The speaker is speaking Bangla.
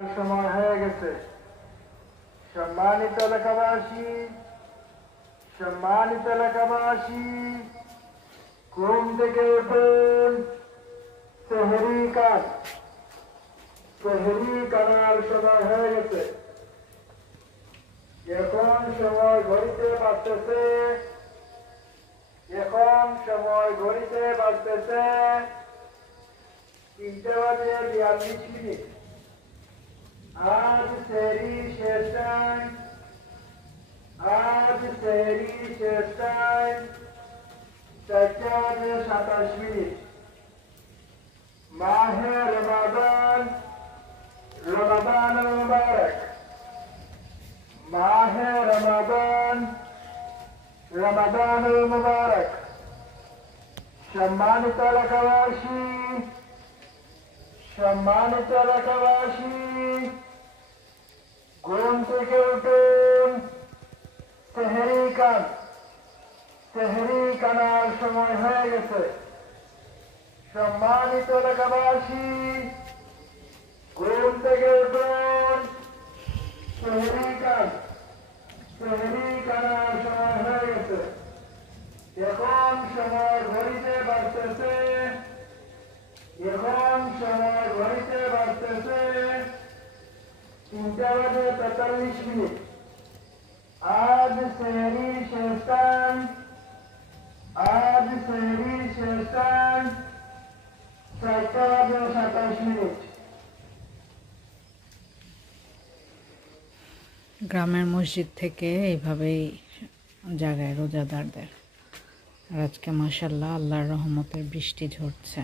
সময় হয়ে গেছে। সম্মানিত এলাকাবাসী, সম্মানিত এলাকাবাসী, ঘুম থেকে উঠুন। সেহরি কানার সময় হয়ে গেছে। এখন সময় ঘড়িতে বাজতেছে, এখন সময় ঘড়িতে বাজতেছে 3:42। आज सेहरी शेष टाइम, आज सेहरी शेष टाइम 4:27। माहे रमजान, रमजान मुबारक। माहे रमजान, रमजान मुबारक। सम्मानित एलाकावासी, सम्मानित एलाकावासी, ঘুম থেকে উঠুন। সেহরি কানার সময় হয়ে গেছে। সম্মানিত এলাকাবাসী, ঘুম থেকে উঠুন। সেহরি কানার সময় হয়ে গেছে। এখন সময় ঘড়িতে বাজতেছে, এখন সময় ঘড়িতে বাজতেছে 3:45। आज सेहरी शेष टाइम, आज सेहरी शेष टाइम 4:27। গ্রামের মসজিদ থেকে এইভাবেই জাগায় রোজাদারদের। আর আজকে মাশাআল্লাহ আল্লাহর রহমতের বৃষ্টি ঝরছে।